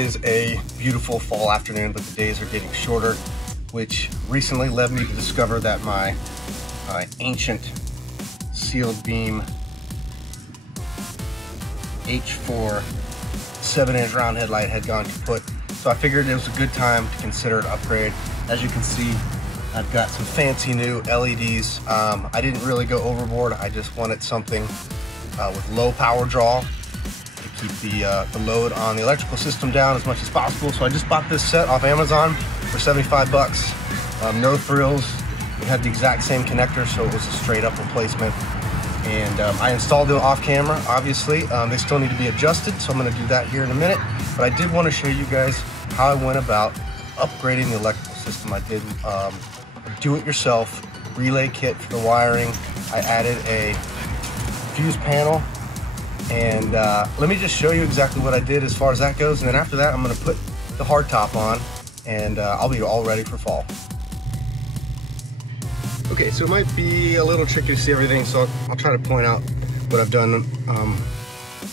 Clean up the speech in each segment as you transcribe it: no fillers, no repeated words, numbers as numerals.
is a beautiful fall afternoon, but the days are getting shorter, which recently led me to discover that my ancient sealed beam H4 7-inch round headlight had gone kaput. So I figured it was a good time to consider an upgrade. As you can see, I've got some fancy new LEDs. I didn't really go overboard. I just wanted something with low power draw to keep the load on the electrical system down as much as possible. So I just bought this set off Amazon for 75 bucks. No frills. It had the exact same connector, so it was a straight up replacement. And I installed it off camera, obviously. They still need to be adjusted, so I'm gonna do that here in a minute. But I did wanna show you guys how I went about upgrading the electrical system. I did do-it-yourself relay kit for the wiring. I added a fuse panel, and let me just show you exactly what I did as far as that goes. And then after that, I'm gonna put the hard top on, and I'll be all ready for fall. Okay, so it might be a little tricky to see everything, so I'll try to point out what I've done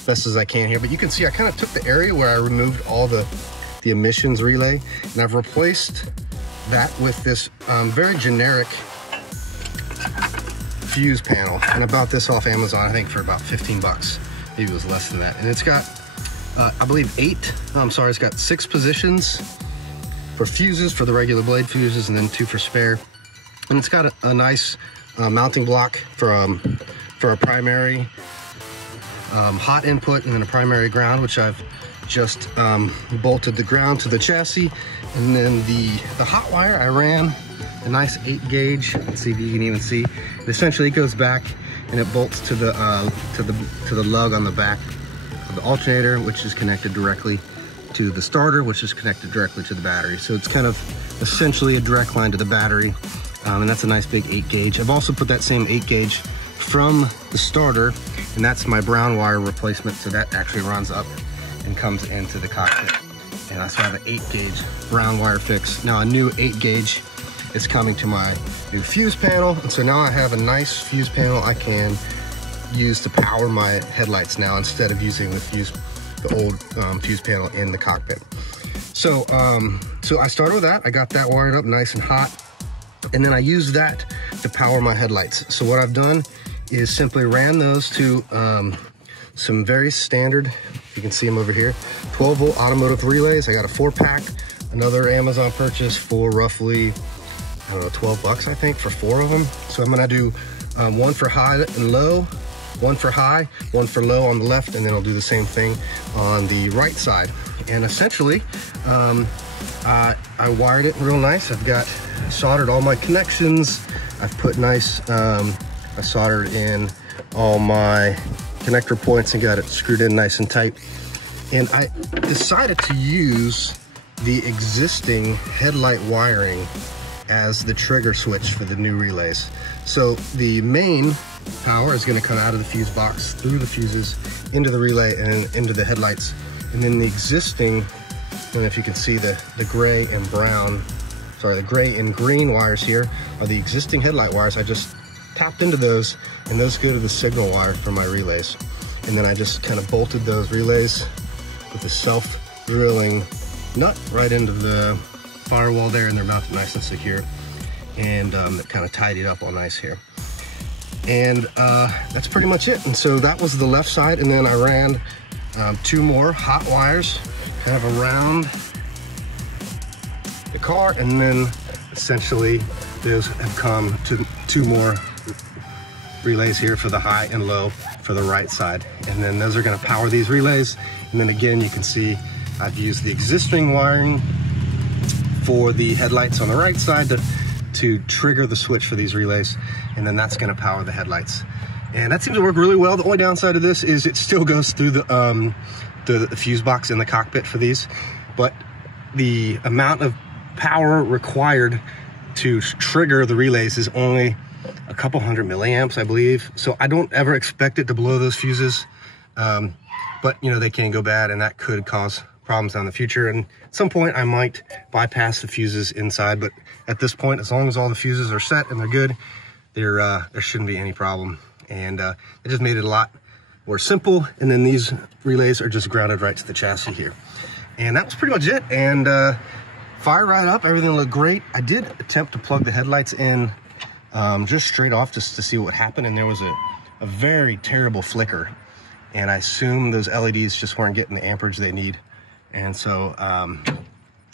best as I can here. But you can see I kind of took the area where I removed all the emissions relay, and I've replaced that with this very generic fuse panel. And I bought this off Amazon, I think for about 15 bucks. Maybe it was less than that. And it's got, I believe it's got 6 positions for fuses, for the regular blade fuses, and then 2 for spare. And it's got a nice mounting block for a primary hot input, and then a primary ground, which I've just bolted the ground to the chassis. And then the hot wire, I ran a nice 8 gauge. Let's see if you can even see. And essentially, it goes back and it bolts to the lug on the back of the alternator, which is connected directly to the starter, which is connected directly to the battery. So it's kind of essentially a direct line to the battery. And that's a nice big 8 gauge. I've also put that same 8 gauge from the starter, and that's my brown wire replacement. So that actually runs up and comes into the cockpit. And I still have an 8 gauge brown wire fix. Now a new 8 gauge is coming to my new fuse panel. And so now I have a nice fuse panel I can use to power my headlights now, instead of using the old fuse panel in the cockpit. So, so I started with that. I got that wired up nice and hot. And then I used that to power my headlights. So what I've done is simply ran those to some very standard, you can see them over here, 12-volt automotive relays. I got a 4-pack, another Amazon purchase for roughly, I don't know, 12 bucks, I think, for 4 of them. So I'm gonna do one for high and low, one for high, one for low on the left, and then I'll do the same thing on the right side. And essentially, I wired it real nice. I've got soldered all my connections. I've put nice, I soldered in all my connector points and got it screwed in nice and tight. And I decided to use the existing headlight wiring as the trigger switch for the new relays. So the main power is going to come out of the fuse box, through the fuses, into the relay, and into the headlights. And then the existing, and if you can see the gray and brown, sorry, the gray and green wires here are the existing headlight wires. I just tapped into those, and those go to the signal wire for my relays. And then I just kind of bolted those relays with a self-drilling nut right into the firewall there, and they're mounted nice and secure. And that kind of tidied up all nice here. And that's pretty much it. And so that was the left side, and then I ran 2 more hot wires kind of around the car, and then essentially those have come to 2 more relays here for the high and low for the right side. And then those are going to power these relays. And then again, you can see I've used the existing wiring for the headlights on the right side to trigger the switch for these relays, and then that's going to power the headlights. And that seems to work really well. The only downside of this is it still goes through the fuse box in the cockpit for these, but the amount of power required to trigger the relays is only a couple hundred milliamps, I believe. So I don't ever expect it to blow those fuses, but you know, they can go bad, and that could cause problems down the future. And at some point I might bypass the fuses inside, but at this point, as long as all the fuses are set and they're good, there shouldn't be any problem. And it just made it a lot more simple. And then these relays are just grounded right to the chassis here. And that was pretty much it. And fire right up, everything looked great. I did attempt to plug the headlights in just straight off just to see what happened, and there was a very terrible flicker. And I assume those LEDs just weren't getting the amperage they need. And so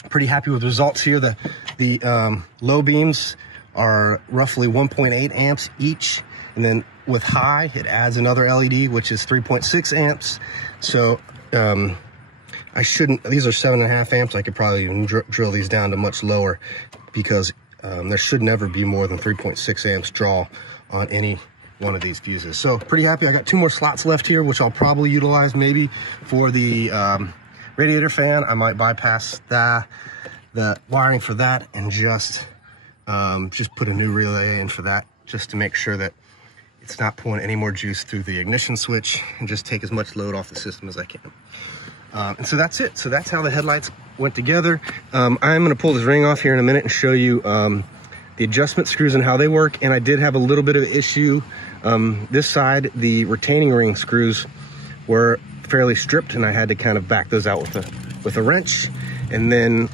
pretty happy with the results here. The low beams are roughly 1.8 amps each, and then with high it adds another LED, which is 3.6 amps. So these are 7.5 amps. I could probably even drill these down to much lower, because there should never be more than 3.6 amps draw on any one of these fuses. So pretty happy. I got 2 more slots left here, which I'll probably utilize maybe for the radiator fan. I might bypass the wiring for that and just put a new relay in for that, just to make sure that it's not pulling any more juice through the ignition switch, and just take as much load off the system as I can. And so that's it. So that's how the headlights went together. I'm going to pull this ring off here in a minute and show you the adjustment screws and how they work. And I did have a little bit of issue. This side, the retaining ring screws were fairly stripped, and I had to kind of back those out with a wrench. And then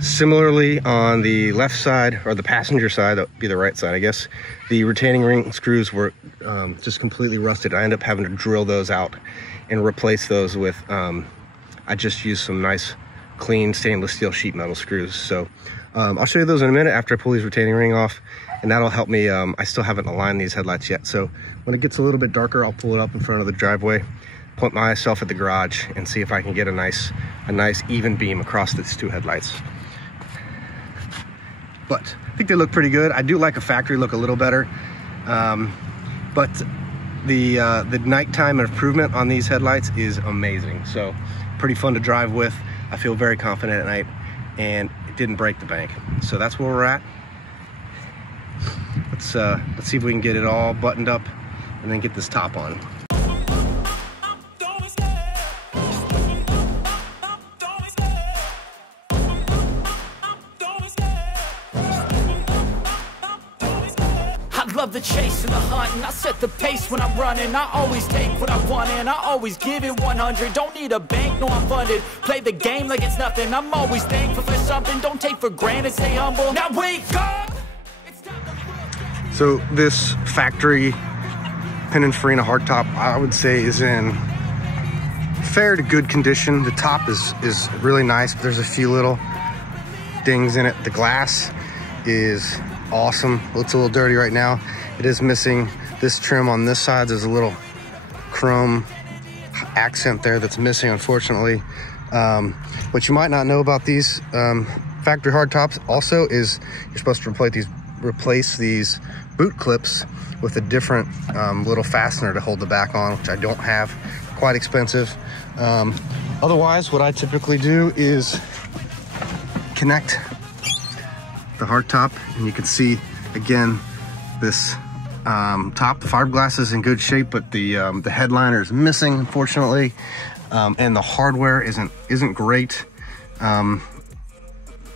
similarly on the left side, or the passenger side, that would be the right side, I guess, the retaining ring screws were just completely rusted. I ended up having to drill those out and replace those with, I just used some nice clean stainless steel sheet metal screws. So I'll show you those in a minute after I pull these retaining ring off, and that'll help me. I still haven't aligned these headlights yet, so when it gets a little bit darker, I'll pull it up in front of the driveway, point myself at the garage, and see if I can get a nice even beam across these 2 headlights. But I think they look pretty good. I do like a factory look a little better, but the nighttime improvement on these headlights is amazing. So pretty fun to drive with. I feel very confident at night, and it didn't break the bank. So that's where we're at. Let's see if we can get it all buttoned up and then get this top on. Love the chase and the hunt, and I set the pace when I'm running. I always take what I want and I always give it 100. Don't need a bank, no I'm funded. Play the game like it's nothing. I'm always thankful for something. Don't take for granted, stay humble. Now wake up! So this factory Pininfarina hardtop, I would say, is in fair to good condition. The top is really nice, but there's a few little dings in it. The glass is awesome. Looks a little dirty right now. It is missing this trim on this side. There's a little chrome accent there that's missing, unfortunately. What you might not know about these factory hardtops also is you're supposed to replace these boot clips with a different little fastener to hold the back on, which I don't have. Quite expensive. Otherwise, what I typically do is connect the hardtop, and you can see again this top. The fiberglass is in good shape, but the headliner is missing, unfortunately, and the hardware isn't great.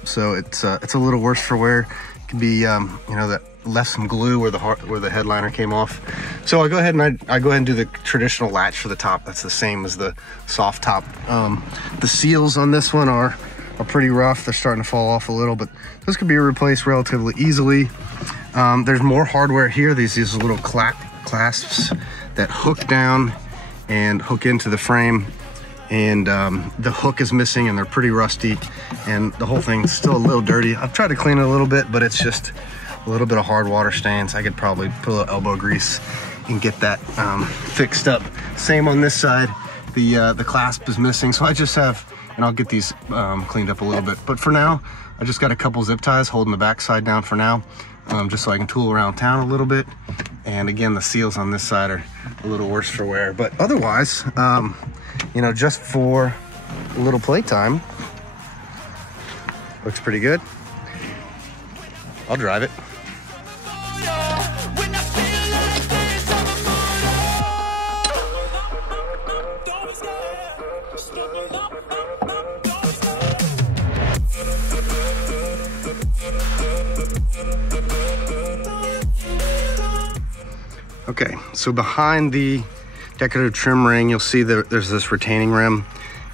So it's a little worse for wear. It could be that left some glue where the headliner came off. So I go ahead and do the traditional latch for the top. That's the same as the soft top. The seals on this one are pretty rough. They're starting to fall off a little, but those could be replaced relatively easily. There's more hardware here. These little clasps that hook down and hook into the frame, and the hook is missing, and they're pretty rusty, and the whole thing's still a little dirty. I've tried to clean it a little bit, but it's just a little bit of hard water stains. I could probably put a little elbow grease and get that fixed up. Same on this side. The clasp is missing, so I just have, and I'll get these cleaned up a little bit. But for now, I just got a couple zip ties holding the back side down for now, just so I can tool around town a little bit. And again, the seals on this side are a little worse for wear. But otherwise, just for a little playtime, looks pretty good. I'll drive it. Okay, so behind the decorative trim ring, you'll see that there's this retaining rim,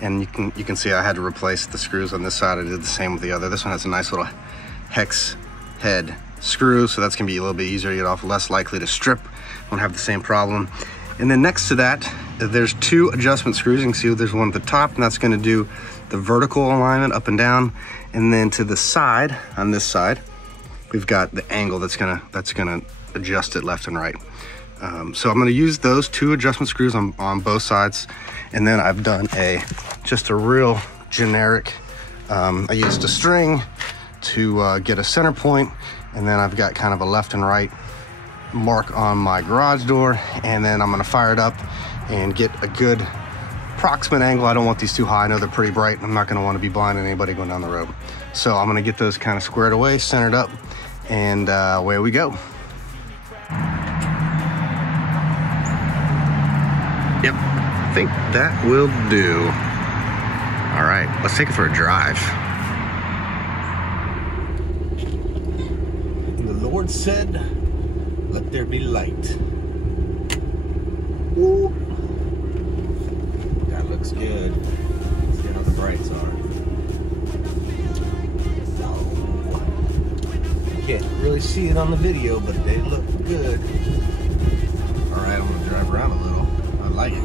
And you can see I had to replace the screws on this side. I did the same with the other. This one has a nice little hex head screw, so that's gonna be a little bit easier to get off, less likely to strip, won't have the same problem. And then next to that, there's 2 adjustment screws. You can see there's one at the top, and that's gonna do the vertical alignment up and down. And then to the side, on this side, we've got the angle that's gonna adjust it left and right. So I'm gonna use those 2 adjustment screws on both sides. And then I've done just a real generic, I used a string to get a center point, and then I've got kind of a left and right mark on my garage door, and then I'm gonna fire it up and get a good approximate angle. I don't want these too high. I know they're pretty bright. I'm not gonna wanna be blinding anybody going down the road. So I'm gonna get those kind of squared away, centered up, and away we go. Yep, I think that will do. All right, let's take it for a drive. The Lord said, let there be light. Ooh. That looks good. Let's see how the brights are. Oh. Can't really see it on the video, but they look good. All right, I'm gonna drive around a little. I like it.